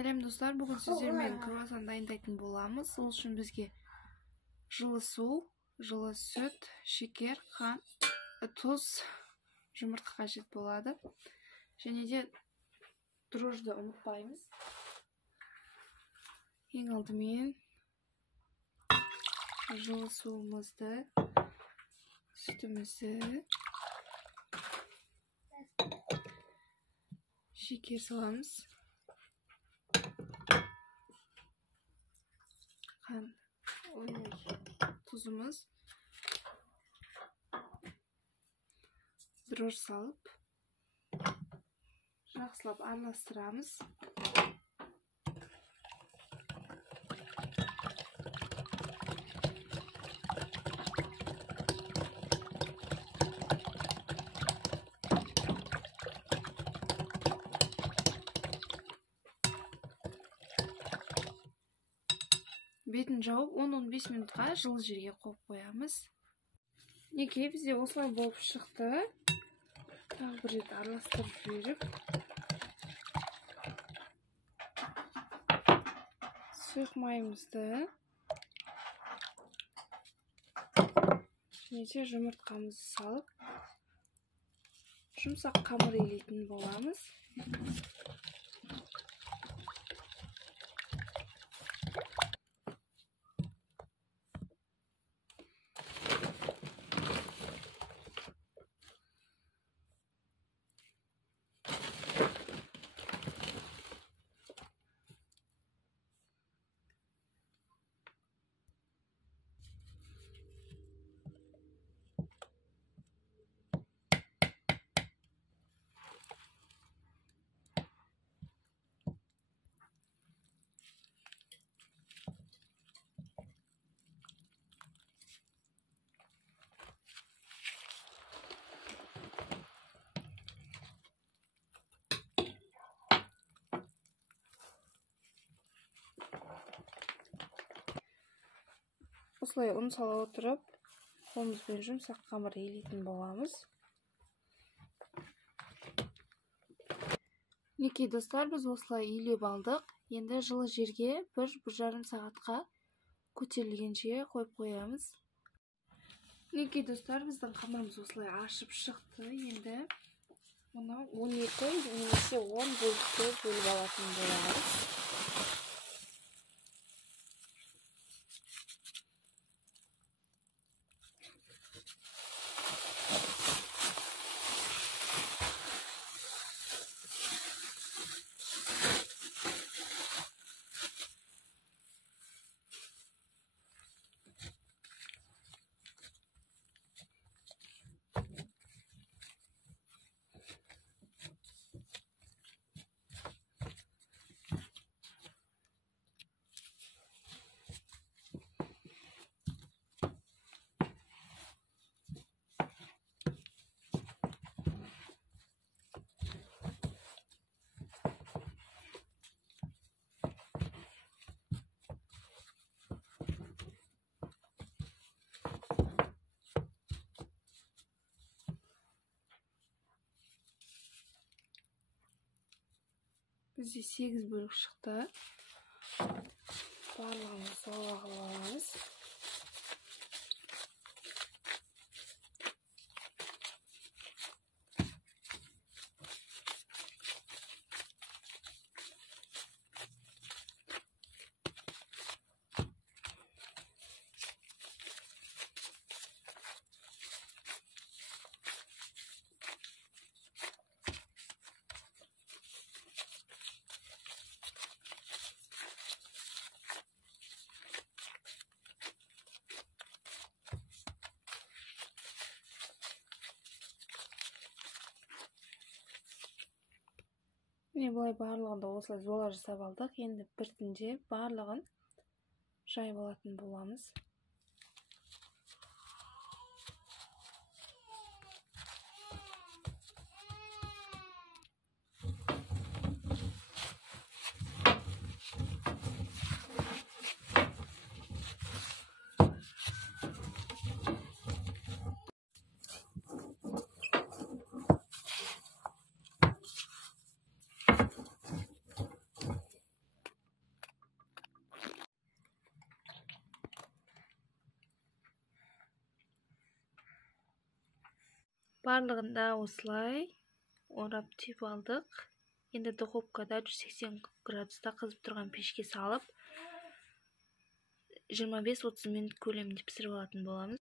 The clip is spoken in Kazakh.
Сәлем достар, бүгін сіздермен круассан дайындайтын боламыз. Ол үшін бізге жылы су, жылы сүт, шекер, қант, тұз, жұмыртқа қажет болады. Және де дрожжды ұмытпаймыз. Ең алдымен жылы суымызды, сүтімізді, шекер саламыз. Тұзымыз, дрожж салып, жақсылап араластырамыз. Бетін жауып 10-15 минутқа жылы жерге қойып қоямыз. Неке бізде осылай болып шықты. Тағы бір рет араластырып жіберіп, сұйық майымызды және де жұмыртқамызды салып, жұмсақ қамыр илейтін боламыз. Осылай ұн сала отырып, қолымызбен жұмсақ қамыр илейтін боламыз. Неке достар, біз осылай илеп алдық. Енді жылы жерге 1-1,5 сағатқа көтерілгенше қойып қоямыз. Неке достар, біздің қамырымыз осылай ашып шықты. Енді оны 12 немесе 10 бөлікке бөліп алатын боламыз. Бізде 8 бөлік шықты. Барлығын солға аламыз. Міне бұлай барлығында осылай зола жасап алдық. Енді біртіндеп барлығын жайып алатын боламыз. Барлығын да осылай орап түйіп алдық. Енді духовкада 180 градуста қызып тұрған пешке салып 25-30 минут көлемінде пісіріп алатын боламыз.